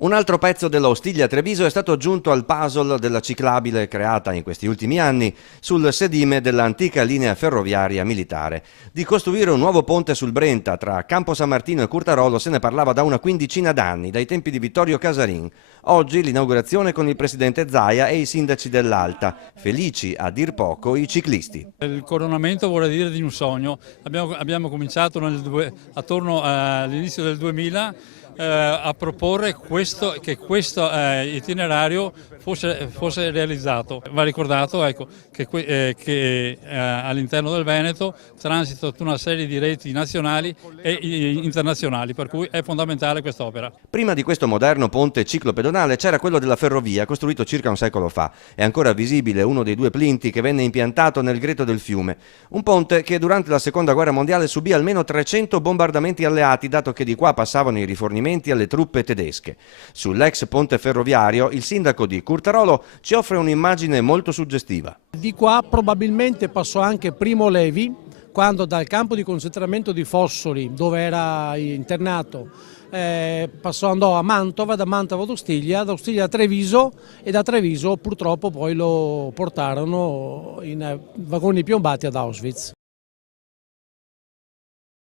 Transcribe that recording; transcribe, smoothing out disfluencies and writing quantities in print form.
Un altro pezzo della Ostiglia-Treviso è stato aggiunto al puzzle della ciclabile creata in questi ultimi anni sul sedime dell'antica linea ferroviaria militare. Di costruire un nuovo ponte sul Brenta tra Campo San Martino e Curtarolo se ne parlava da una quindicina d'anni, dai tempi di Vittorio Casarin. Oggi l'inaugurazione con il presidente Zaia e i sindaci dell'Alta, felici a dir poco i ciclisti. Il coronamento vuole dire di un sogno. Abbiamo cominciato attorno all'inizio del 2000 a proporre che questo itinerario fosse realizzato. Va ricordato, ecco, che all'interno del Veneto transita tutta una serie di reti nazionali e internazionali, per cui è fondamentale quest'opera. Prima di questo moderno ponte ciclopedonale c'era quello della ferrovia, costruito circa un secolo fa. È ancora visibile uno dei due plinti che venne impiantato nel greto del fiume. Un ponte che durante la Seconda Guerra Mondiale subì almeno 300 bombardamenti alleati, dato che di qua passavano i rifornimenti alle truppe tedesche. Sull'ex ponte ferroviario, il sindaco di Curtarolo ci offre un'immagine molto suggestiva. Di qua probabilmente passò anche Primo Levi, quando dal campo di concentramento di Fossoli, dove era internato, andò a Mantova, da Mantova ad Ostiglia, da Ostiglia a Treviso, e da Treviso purtroppo poi lo portarono in vagoni piombati ad Auschwitz.